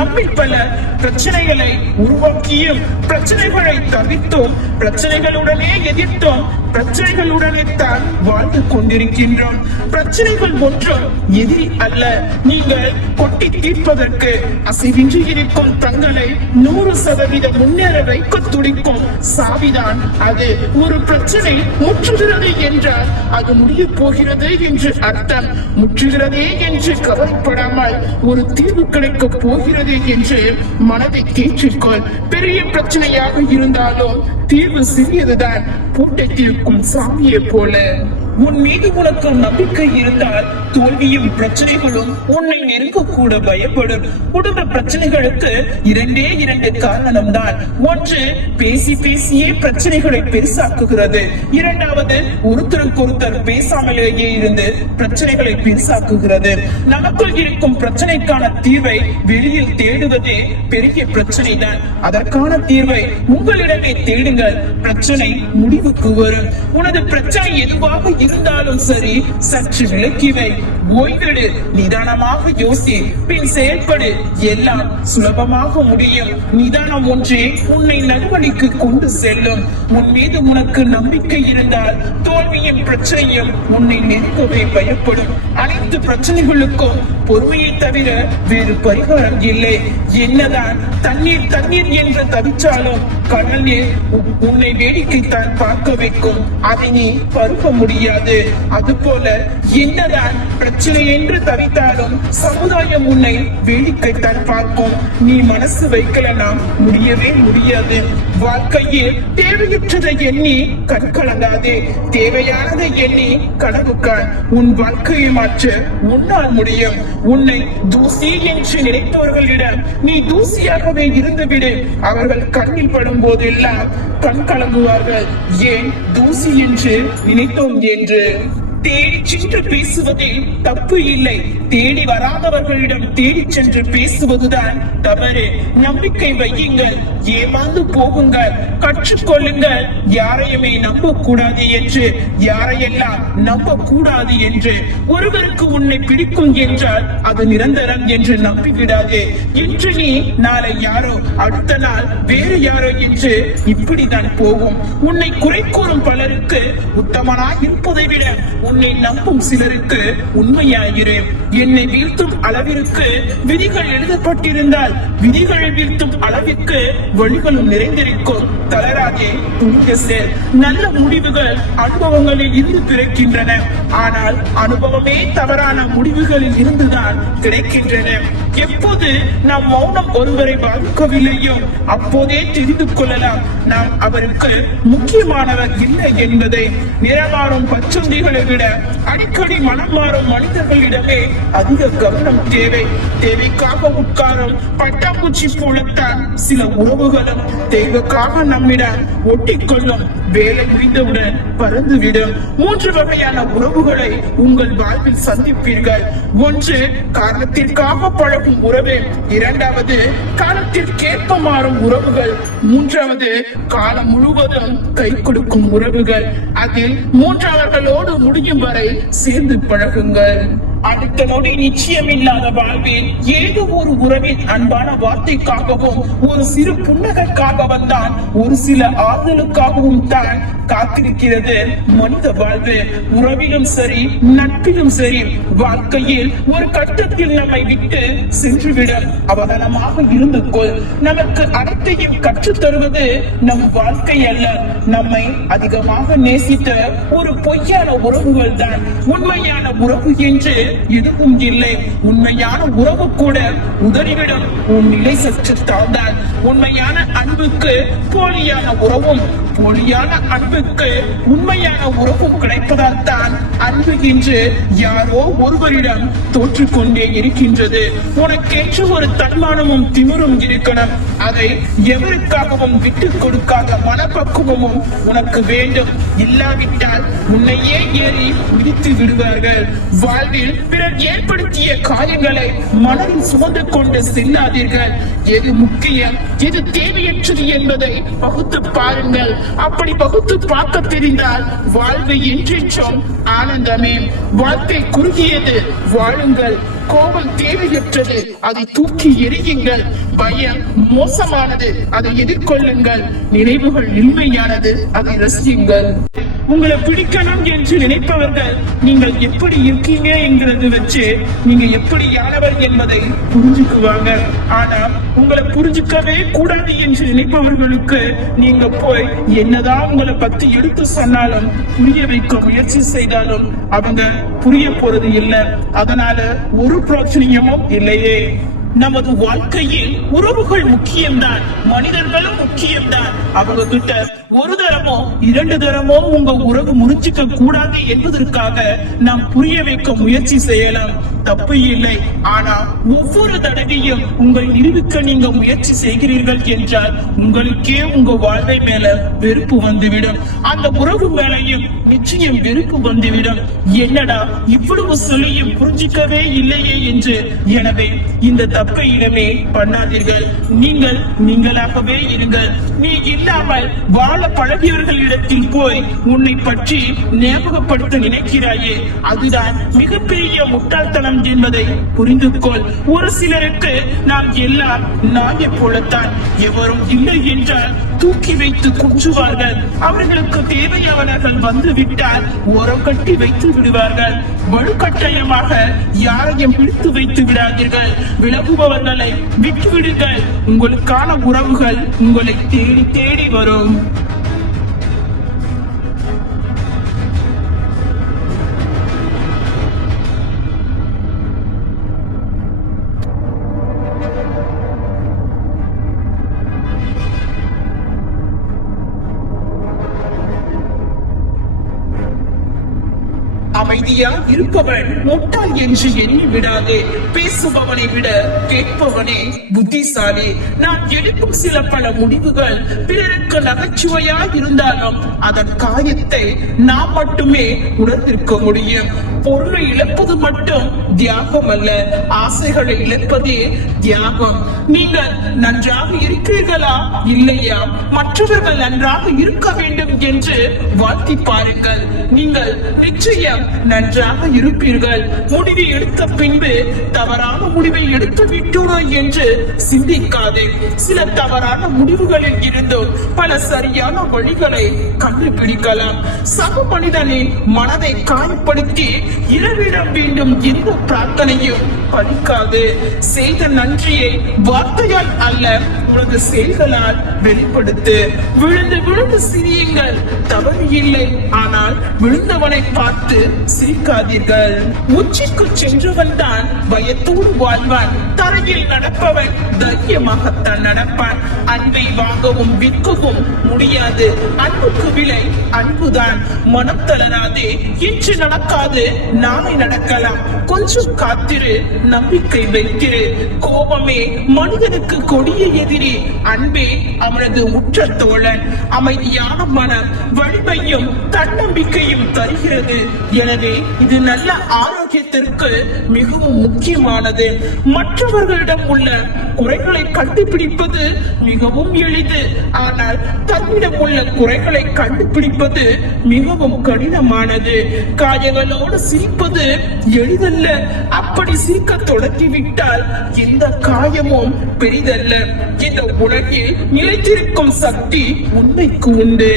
நம்மில் பல பிரச்சனைகளை உருவாக்கியும் பிரச்சனைகளை தவிர்த்தோம், பிரச்சனைகளுடனே எதிர்த்தோம், பிரச்சனைகளுடனே தான் வாழ்ந்து கொண்டிருக்கின்றோம். பிரச்சனைகள் ஒன்றும் எதிரி அல்ல. நீங்கள் கொட்டி தீர்ப்பதற்கு அசைவின்றி இருக்கும் தங்களை 100% முன்னேற வைக்க துடிக்கும் சாவிதான் அது. ஒரு பிரச்சனை முற்றுகிறது என்றால் அது முடிய போகிறது என்று அர்த்தம். முற்றுகிறதே என்று கவலைப்படாமல் ஒரு தீர்வு கிடைக்க போகிறது என்று மனதை தேற்றிக்கொள். பெரிய பிரச்சனையாக இருந்தாலும் தீர்வு சிறியதுதான். பூட்டை தீர்க்கும் சாமியை போல உன் மீது உனக்கு நம்பிக்கை இருந்தால் தோல்வியும் பிரச்சனைகளும் உன்னை நெருங்க கூட பயப்படும். குடும்ப பிரச்சனைகளுக்கு 2 காரணம் தான். ஒன்று, பேசி பேசியே பிரச்சனைகளை பெருசாக்குகிறது. இரண்டாவது, ஒருத்தருக்கொருத்தர் பேசாமலேயே இருந்து பிரச்சனைகளை பெருசாக்குகிறது. நமக்குள் இருக்கும் பிரச்சனைக்கான தீர்வை வெளியில் தேடுவதே பெரிய பிரச்சனை தான். அதற்கான தீர்வை உங்களிடமே தேடுங்கள். பிரச்சனை முடிவுக்கு வரும். உனது பிரச்சனை எதுவாக இருந்தாலும் சரி, சற்று விலக்கிவை, ஓய்வெடு, நிதானமாக யோசி, பின் செயல்படு. எல்லாம் சுலபமாக முடியும். நிதானம் ஒன்றே உன்னை நல்வழிக்கு கொண்டு செல்லும். உன் மீது உனக்கு நம்பிக்கை இருந்தால் தோல்வியும் பிரச்சனையும் உன்னை நெருங்கவே பயப்படும். அனைத்து பிரச்சனைகளுக்கும் பொறுமையை தவிர வேறு பரிகாரம் இல்லை. என்னதான் தண்ணீர் தண்ணீர் என்று தவிச்சாலும் கடல் நீர் உன்னை வேடிக்கைத்தான் பார்க்க வைக்கும். அதை நீ பருக முடியாது. அதுபோல என்னதான் பிரச்சனை என்று தவித்தாலும் சமுதாயம் உன்னை வேடிக்கைத்தான் பார்க்கும். நீ மனசு வைக்கலனா முடியவே முடியாது. வாழ்க்கையில் தேவையற்றதை எண்ணி கண்கலங்காதே. தேவையானதை எண்ணி கனவு காண். உன் வாழ்க்கையை மாற்ற உன்னால் முடியும். உன்னை தூசி என்று நினைத்தவர்களிடம் நீ தூசியாகவே இருந்துவிடு. அவர்கள் கண்ணில் படும் போதெல்லாம் கண் கலங்குவார்கள். ஏன் தூசி என்று நினைத்தோம் என்று. தேடி சென்று பேசுவதில் தப்பு இல்லை. தேடி வராதவர்களிடம் தேடி சென்று பேசுவதுதான் தவறு. நம்பிக்கை வையுங்கள், ஏமாந்து போகுங்கள், கற்றுக்கொள்ளுங்கள். யாரையுமே நம்ப கூடாது என்று, யாரையெல்லாம் நம்ப கூடாது என்று. ஒருவருக்கு உன்னை பிடிக்கும் என்றால் அது நிரந்தரம் என்று நம்பிவிடாது. இன்று நீ நாளை யாரோ, அடுத்த நாள் வேறு யாரோ என்று இப்படிதான் போகும். உன்னை குறை கூறும் பலருக்கு உத்தமனாய் இருப்பதை விட உன்னை நம்பும் சிலருக்கு உண்மையாயிரு. என்னை வீழ்த்தும் அளவிற்கு விதிகள் எழுதப்பட்டிருந்தால் விதிகள் வீழ்த்தும் அளவிற்கு வழிகளும் நிறைந்திருக்கும். தளராதே, துணிந்து செல். நல்ல முடிவுகள் அனுபவங்களில் இருந்து பிறக்கின்றன. ஆனால் அனுபவமே தவறான முடிவுகளில் இருந்துதான் கிடைக்கின்றன. எப்போது நாம் மௌனம் ஒருவரை பாதிக்கவில்லையோ அப்போதே தெரிந்து கொள்ளலாம் நாம் அவருக்கு முக்கியமானவர் இல்லை என்பதை. நிறமாறும் பச்சந்திகளை விட அடிக்கடி மனம் மாறும் மனிதர்களிடமே அதிக கவனம் தேவை. தேவைக்காக உட்காரும் பட்டாம்பூச்சி போலத்தான் சில உறவுகளும் தேவைக்காக நம்மிடம் ஒட்டிக்கொள்ளும். வேலை முடிந்தவுடன் பறந்துவிடும். 3 வகையான உறவுகளை உங்கள் வாழ்வில் சந்திப்பீர்கள். ஒன்று, காரணத்திற்காக பழகும் உறவு. இரண்டாவது, காலத்திற்கேற்ப மாறும் உறவுகள். மூன்றாவது, காலம் முழுவதும் கை கொடுக்கும் உறவுகள். அதில் மூன்றாவர்களோடு முடியும் வரை சேர்ந்து பழகுங்கள். அடுத்த நொடி நிச்சயமில்லாத வாழ்வில் ஏதோ ஒரு உறவின் அன்பான வார்த்தைக்காகவும் ஒரு சிறு புன்னகைக்காகவும் தான், ஒரு சில ஆறுதலுக்காகவும் தான் காத்திருக்கிறது மனித வாழ்வு. உறவிலும் சரி, நட்பிலும் சரி, வாழ்க்கையில் ஒரு கட்டத்தில் நம்மை விட்டு சென்றுவிடும். அவதானமாக இருந்து கொள். நமக்கு அனைத்தையும் கற்றுத் தருவது நம் வாழ்க்கை அல்ல, நம்மை அதிகமாக நேசித்த ஒரு பொய்யான உறவுகள் தான். உண்மையான உறவு என்று எதுவும் இல்லை. உண்மையான உறவு கூட உதறிவிடும். உன் நிலை சற்று தாழ்ந்தால். உண்மையான அன்புக்கு போலியான உறவும், போலியான அன்புக்கு உண்மையான உறவும் கிடைப்பதால் தான் அன்பு என்று யாரோ ஒருவரிடம் தோற்றுக்கொண்டே இருக்கின்றது. உனக்கேற்று ஒரு தன்மானமும் திமிரும் இருக்கணும். அதை எவருக்காகவும் விட்டுக் கொடுக்காத மனப்பக்குவமும் உனக்கு வேண்டும். இல்லாவிட்டால் உன்னையே ஏறி மிதித்து விடுவார்கள். வாழ்வில் பிறர் ஏற்படுத்திய காயங்களை மனதில் சுமந்து கொண்டு செல்லாதீர்கள். எது முக்கியம், எது தேவையற்றது என்பதை பகுத்து பாருங்கள். அப்படி பகுத்து பார்க்க தெரிந்தால் வாழ்வு என்றென்றும் ஆனந்தமே. வாழ்க்கை குறுகியது, வாழுங்கள். கோபம் தேவையற்றது, அதை தூக்கி எறியுங்கள். பயம் மோசமானது, அதை எதிர்கொள்ளுங்கள். நினைவுகள் இனிமையானது, அதை ரசியுங்கள். உங்களை பிடிக்கணும் என்று நினைப்பவர்கள் நீங்கள் எப்படி இருக்கீங்க என்கிறது வச்சு நீங்க எப்படியானவர் என்பதை புரிஞ்சுக்குவாங்க. ஆனா உங்களை புரிஞ்சுக்கவே கூடாது என்று நினைப்பவர்களுக்கு நீங்க போய் என்னதான் உங்களை பத்தி எடுத்து சொன்னாலும் புரிய வைக்க முயற்சி செய்தாலும் அவங்க புரிய போறது இல்லை. அதனால ஒரு பிரச்சனையும் இல்லையே. நமது வாழ்க்கையில் உறவுகள் முக்கியம்தான், மனிதர்களும் முக்கியம்தான். அவங்க கிட்ட ஒரு தரமோ 2 தரமோ உங்க உறவு முறிஞ்சிக்க கூடாது என்பதற்காக நாம் புரிய வைக்க முயற்சி செய்யலாம், தப்பு இல்லை. ஆனா ஒவ்வொரு தடவையும் உங்கள் நிரூபிக்க நீங்க முயற்சி செய்கிறீர்கள் என்றால் உங்களுக்கே உங்க வாழ்வை மேல வெறுப்பு வந்துவிடும். அந்த உறவு மேலையும் நிச்சயம் வெறுப்பு வந்துவிடும். என்னடா இவ்வளவு சொல்லியும் புரிஞ்சிக்கவே இல்லையே என்று. எனவே இந்த தப்பை இடமே பண்ணாதீர்கள். நீங்கள் நீங்களாகவே இருங்கள். நீ இல்லாமல் வாழ பழகியவர்களிடத்தில் போய் உன்னை பற்றி ஞாபகப்படுத்த நினைக்கிறாயே, அதுதான் மிகப்பெரிய முட்டாள்தனம் என்பதை புரிந்து கொள். ஒரு சிலருக்கு நாம் எல்லாம் நாயை போலத்தான். எவரும் இல்லை என்றால் தூக்கி வைத்து குஞ்சுவார்கள். அவர்களுக்கு தேவையானவர்கள் வந்து விட்டால் ஓரம் கட்டி வைத்து விடுவார்கள். வலுக்கட்டாயமாக யாரையும் பிடித்து வைத்து விடாதீர்கள். விலகுபவர்களை விட்டுவிடுங்கள். உங்களுக்கான உறவுகள் உங்களை தேடி தேடி வரும். அமைதியா இருப்பவன் முட்டாள் என்று எண்ணி விடாதே. பேசுபவனை விட கேட்பவனே புத்திசாலி. நான் எடுக்கும் சில பல முடிவுகள் பிறருக்கு நகைச்சுவையா இருந்தாலும் அதன் காயத்தை நாம் மட்டுமே உணர்ந்திருக்க முடியும். பொருளை இழப்பது மட்டும் தியாகம் அல்ல, ஆசைகளை இழப்பதே தியாகம். நீங்கள் நன்றாக இருக்கிறீர்களா இல்லையா, மற்றவர்கள் நன்றாக இருக்க வேண்டும் என்று வாழ்த்தி பாருங்கள். நீங்கள் நிச்சயம் நன்றாக இருப்பீர்கள். முடிவை எடுத்த பின்பு தவறான முடிவை எடுத்து விட்டோம் என்று சிந்திக்காதே. சில தவறான முடிவுகளில் இருந்தும் பல சரியான வழிகளை கண்டுபிடிக்கலாம். சக மனிதனின் மனதை காயப்படுத்தி இரவிடம் வேண்டும் எந்த பிரார்த்தனையும் பலிக்காது. செய்த நன்றியை வார்த்தையால் அல்ல உனது செயல்களால் வெளிப்படுத்து. விழுந்து விழுந்து சிரியுங்கள், தவறு இல்லை. ஆனால் விழுந்தவனை பார்த்து சிரிக்காதீர்கள். உச்சிக்கு சென்றவன் தான் பயத்தோடு வாழ்வான். தரையில் நடப்பவன் தைரியமாகத்தான் நடப்பான். அன்பை வாங்கவும் விற்கவும் முடியாது. அன்புக்கு விலை அன்புதான். மனம் தளராதே. இன்று நடக்காது, நாளை நடக்கலாம். கொஞ்சம் காத்திரு, நம்பிக்கை வைத்திரு. கோபமே மனிதனுக்கு கொடிய எதிரி. அன்பே அவனது உற்ற தோழன். அமைதியான மனம் வலிமையும் தன்னம்பிக்கையும் தருகிறது. எனவே இது நல்ல ஆரோக்கியத்திற்கு மிகவும் முக்கியமானது. மற்றவர்களிடம் உள்ள குறைகளை கண்டுபிடிப்பது மிகவும் எளிது. ஆனால் தன்னிடம் உள்ள குறைகளை கண்டுபிடிப்பது மிகவும் கடினமானது. காயங்களோடு சிரிப்பது எளிதல்ல. அப்படி சிரிக்க தொடங்கிவிட்டால் எந்த காயமும் பெரிதல்ல. இந்த உலகில் நிலைத்திருக்கும் சக்தி உண்மைக்கு உண்டு.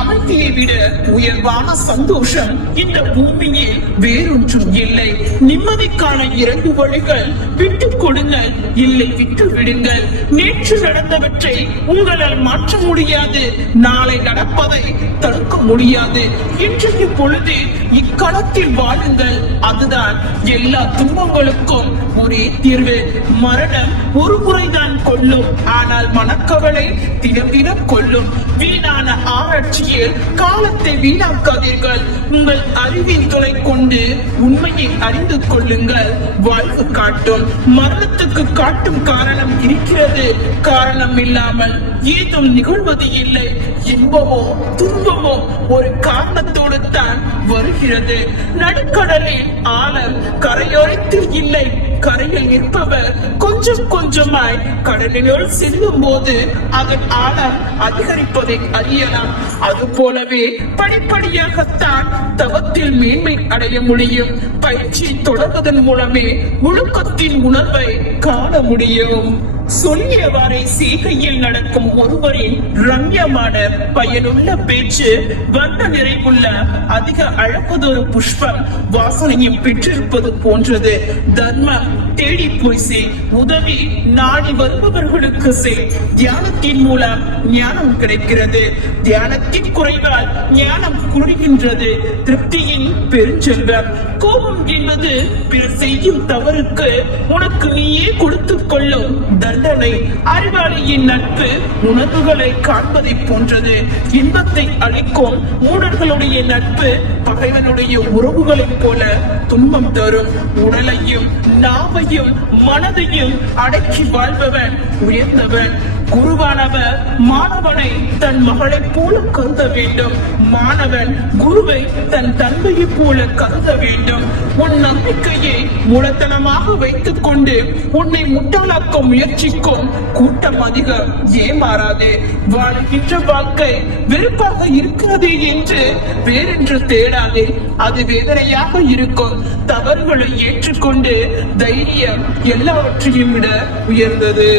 அமைதியை விட உயர்வான சந்தோஷம் இந்த பூமியில் வேறொன்றும் இல்லை. நிம்மதிக்கான 2 வழிகள்: விட்டு கொடுங்கள், இல்லை விட்டு விடுங்கள். நேற்று நடந்தவற்றை உங்களால் மாற்ற முடியாது. நாளை நடப்பதை தடுக்க முடியாது. இன்றைய பொழுது இக்களத்தில் வாழுங்கள். அதுதான் எல்லா துன்பங்களுக்கும் ஒரே தீர்வு. மரணம் ஒரு முறைதான் கொல்லும், ஆனால் மனக்கவலை தினம் தினம் கொல்லும். வீணான ஆராய்ச்சியில் காலத்தை வீணாக்காதீர்கள். உங்கள் அறிவின் துணை கொண்டு உண்மையை அறிந்து கொள்ளுங்கள். வாழ்வு காட்டும். மரணத்துக்கு காட்டும் காரணம் இருக்கிறது. காரணம் இல்லாமல் ஏதும் நிகழ்வது இல்லை. இன்பமோ துன்பமோ ஒரு காரணத்தோடு தான் வருகிறது. நடுக்கடலில் ஆழம் கரையோரத்தில் இல்லை. கரையில் நிற்பவர் கொஞ்சம் கொஞ்சமாய் கடலினுள் செல்லும் போது அதன் ஆழம் அதிகரிப்பதை அறியலாம். அது போலவே படிப்படியாகத்தான் தவத்தில் மேன்மை அடைய முடியும். பயிற்சி தொடர்வதன் மூலமே ஒழுக்கத்தின் உணர்வை காண முடியும். சொல்லியவாறே செய்கையில் நடக்கும் ஒருவரின் ரம்யமான பயனுள்ள பேச்சு வண்ண நிறைவுள்ள அதிக அழகுதொரு புஷ்பம் வாசனையும் பெற்றிருப்பது போன்றது. தர்மம் தேடி போய் செய், உதவி நாடி வருபவர்களுக்கு செய். தியானத்தின் மூலம் ஞானம் கிடைக்கிறது. தியானத்தின் குறைவால் ஞானம் குறைகின்றது. திருப்தியின் பெருஞ்செல்வம். கோபம் என்பது பிறர் செய்யும் தவறுக்கு உனக்கு நீயே கொடுத்துக் கொள்ளும் தண்டனை. அறிவாளியின் நட்பு உணர்வுகளை காண்பதை போன்றது. இன்பத்தை அளிக்கும் மூடர்களுடைய நட்பு பகைவனுடைய உறவுகளைப் போல துன்பம் தரும். உடலையும் நாவையும் மனதையும் அடக்கி வாழ்பவன் உயர்ந்தவன். குருவானவர் மாணவனை தன் மகளைப் போல கருத வேண்டும். மாணவன் குருவை தன் தந்தையை போல கருத வேண்டும். உன் நம்பிக்கையை மூலத்தனமாக வைத்துக் கொண்டு உன்னை முட்டாளாக்க முயற்சிக்கும் கூட்டம் அதிகம். ஏமாறாதே. வாழ்கின்ற வாழ்க்கை வெறுப்பாக இருக்கிறதே என்று வேறென்று தேடாதே. அது வேதனையாக இருக்கும். தவறுகளை ஏற்றுக்கொண்டு தைரியம் எல்லாவற்றையும் விட உயர்ந்தது.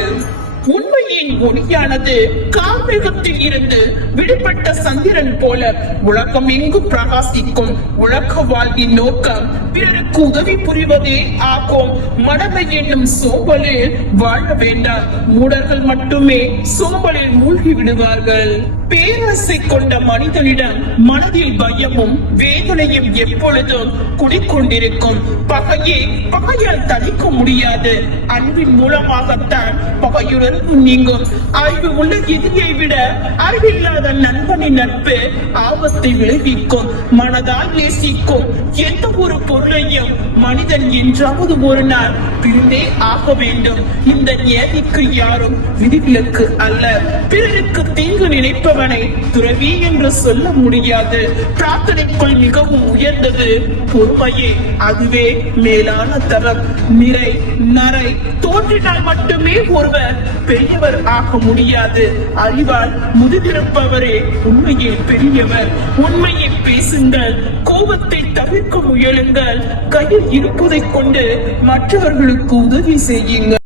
உண்மையின் ஒளியானது கார்மேகத்தில் இருந்து விடுபட்ட சந்திரன் போல உலகம் எங்கும் பிரகாசிக்கும். உலக வாழ்வின் நோக்கம் பிறருக்கு உதவி புரிவதே ஆகும். மடமை என்னும் சோம்பலில் வாழ வேண்டாம். மூடர்கள் மட்டுமே சோம்பலில் மூழ்கி விடுவார்கள். பேராசை கொண்ட மனிதனிடம் மனதில் பயமும் வேதனையும் எப்பொழுதும் குடிக்கொண்டிருக்கும். பகையை பகையால் தணிக்க முடியாது. அன்பின் மூலமாகத்தான் பகையுடன் நீங்கும். அறிவு உள்ள எதிரியை விட அறிவில்லாத நண்பனின் நட்பு ஆபத்தை விளைவிக்கும். மனதால் நேசிக்கும் எந்த ஒரு பொருளையும் மனிதன் என்றாவது ஒரு நாள் பிரிந்தே ஆக வேண்டும். இந்த நியதிக்கு யாரும் விதிவிலக்கு அல்ல. பிறருக்கு தீங்கு நினைப்பவனை துறவி என்று சொல்ல முடியாது. பிரார்த்தனைக்குள் மிகவும் உயர்ந்தது பொறுமையே. அதுவே மேலான தரம். நிறை நரை தோன்றினால் மட்டுமே ஒருவர் பெரியவர் ஆக முடியாது. அறிவால் முதிர்ந்திருப்பவரே உண்மையில் பெரியவர். உண்மையை பேசுங்கள். கோபத்தை தவிர்க்க முயலுங்கள். கையில் இருப்பதை கொண்டு மற்றவர்களுக்கு உதவி செய்யுங்கள்.